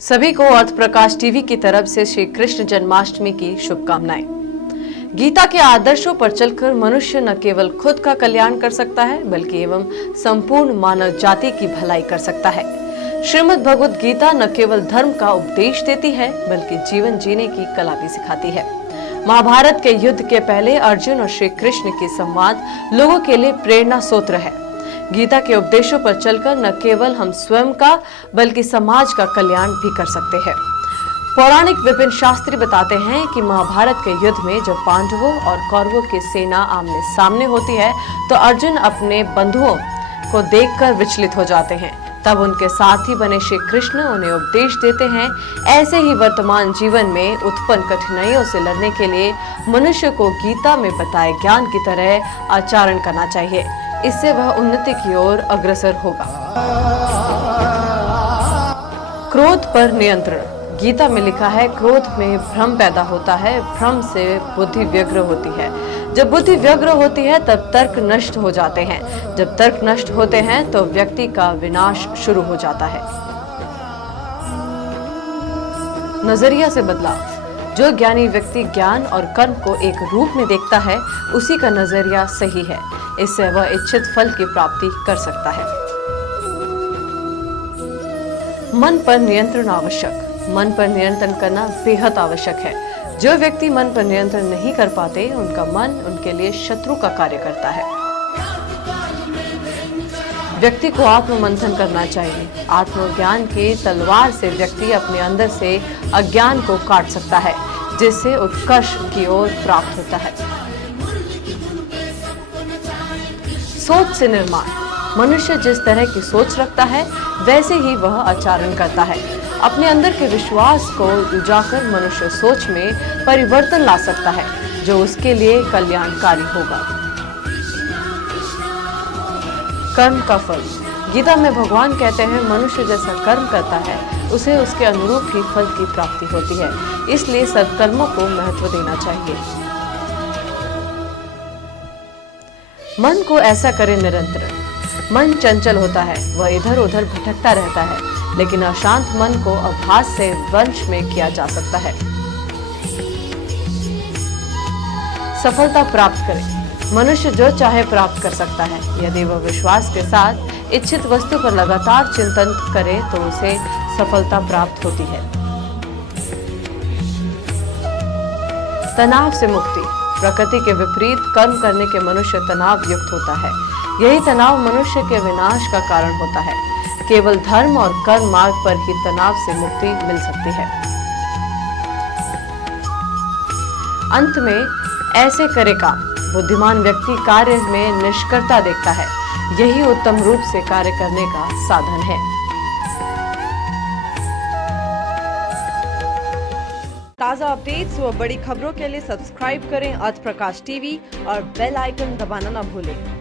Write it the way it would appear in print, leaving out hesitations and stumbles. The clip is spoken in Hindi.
सभी को अर्थ प्रकाश टीवी की तरफ से श्री कृष्ण जन्माष्टमी की शुभकामनाएं। गीता के आदर्शों पर चलकर मनुष्य न केवल खुद का कल्याण कर सकता है बल्कि एवं संपूर्ण मानव जाति की भलाई कर सकता है। श्रीमद् भगवद गीता न केवल धर्म का उपदेश देती है बल्कि जीवन जीने की कला भी सिखाती है। महाभारत के युद्ध के पहले अर्जुन और श्री कृष्ण की संवाद लोगों के लिए प्रेरणा स्रोत है। गीता के उपदेशों पर चलकर न केवल हम स्वयं का बल्कि समाज का कल्याण भी कर सकते हैं। पौराणिक विपिन शास्त्री बताते हैं कि महाभारत के युद्ध में जब पांडवों और कौरवों की सेना आमने सामने होती है तो अर्जुन अपने बंधुओं को देखकर विचलित हो जाते हैं। तब उनके साथी बने श्री कृष्ण उन्हें उपदेश देते हैं। ऐसे ही वर्तमान जीवन में उत्पन्न कठिनाइयों से लड़ने के लिए मनुष्य को गीता में बताए ज्ञान की तरह आचरण करना चाहिए। इससे वह उन्नति की ओर अग्रसर होगा। क्रोध पर नियंत्रण। गीता में लिखा है, क्रोध में भ्रम पैदा होता है, भ्रम से बुद्धि व्यग्र होती है। जब बुद्धि व्यग्र होती है तब तर्क नष्ट हो जाते हैं। जब तर्क नष्ट होते हैं तो व्यक्ति का विनाश शुरू हो जाता है। नजरिया से बदलाव। जो ज्ञानी व्यक्ति ज्ञान और कर्म को एक रूप में देखता है उसी का नजरिया सही है। इससे वह इच्छित फल की प्राप्ति कर सकता है। मन पर नियंत्रण आवश्यक। मन पर नियंत्रण करना बेहद आवश्यक है। जो व्यक्ति मन पर नियंत्रण नहीं कर पाते उनका मन उनके लिए शत्रु का कार्य करता है। व्यक्ति को आत्ममंथन करना चाहिए। आत्मज्ञान की तलवार से व्यक्ति अपने अंदर से अज्ञान को काट सकता है जिससे उत्कर्ष की ओर प्राप्त होता है। सोच से निर्माण। मनुष्य जिस तरह की सोच रखता है वैसे ही वह आचरण करता है। अपने अंदर के विश्वास को उजागर मनुष्य सोच में परिवर्तन ला सकता है जो उसके लिए कल्याणकारी होगा। कर्म का फल। गीता में भगवान कहते हैं, मनुष्य जैसा कर्म करता है उसे उसके अनुरूप ही फल की प्राप्ति होती है। इसलिए सत्कर्मों को महत्व देना चाहिए। मन को ऐसा करे निरंतर। मन चंचल होता है, वह इधर उधर भटकता रहता है, लेकिन अशांत मन को अभ्यास से वंश में किया जा सकता है। सफलता प्राप्त करें। मनुष्य जो चाहे प्राप्त कर सकता है यदि वह विश्वास के साथ इच्छित वस्तु पर लगातार चिंतन करे तो उसे सफलता प्राप्त होती है। तनाव से मुक्ति। प्रकृति के विपरीत कर्म करने के मनुष्य तनाव युक्त होता है। यही तनाव मनुष्य के विनाश का कारण होता है। केवल धर्म और कर्म मार्ग पर ही तनाव से मुक्ति मिल सकती है। अंत में ऐसे करे काम। बुद्धिमान व्यक्ति कार्य में निष्कर्ता देखता है। यही उत्तम रूप से कार्य करने का साधन है। ताजा अपडेट्स व बड़ी खबरों के लिए सब्सक्राइब करें अर्थ प्रकाश टीवी और बेल आइकन दबाना न भूलें।